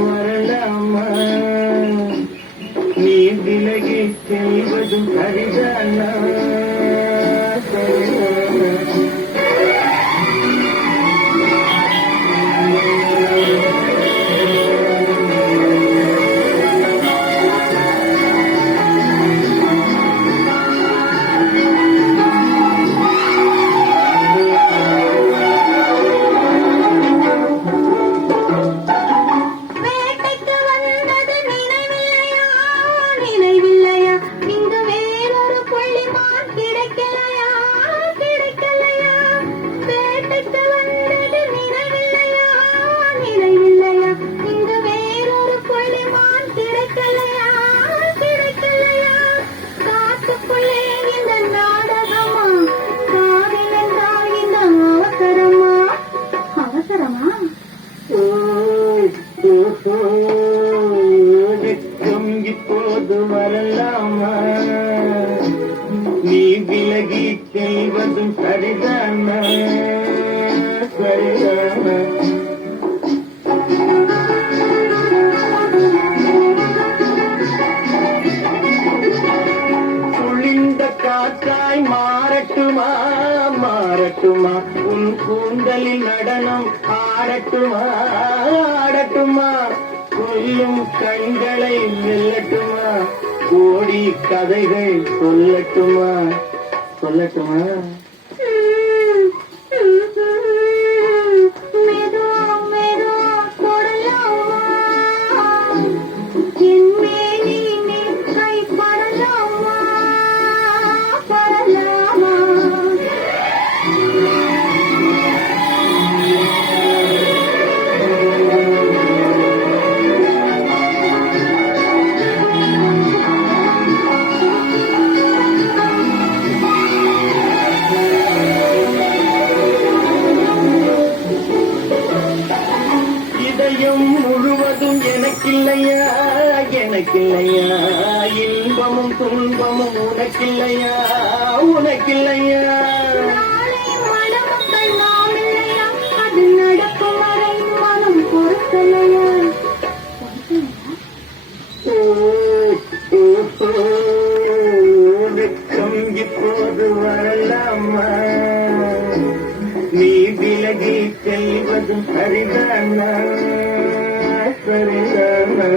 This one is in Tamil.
வரலாமா நீ விலகி செல்வதும் சரிதானா வெட்கம் இப்போது வரலாமா நீ விலகி செல்வதும் சரிதானா சரிதானா குளிர்ந்த காற்றாய் மாறட்டுமா மாறட்டுமா உன் கூந்தலில் நடனம் ஆடட்டுமா ஆடட்டுமா சொல்லும் கண்களை வெல்லட்டுமா கோடி கதைகள் சொல்லட்டுமா சொல்லட்டுமா முழுவதும் எனக்கில்லையா எனக்கில்லையா இன்பமும் துன்பமும் உனக்கில்லையா உனக்கில்லையா அது நடக்கும் வரை மனம் பொறுக்கலையா வெட்கம் இப்போது வரலாமா நீ விலகி செல்வதும் சரிதானா சரிதானா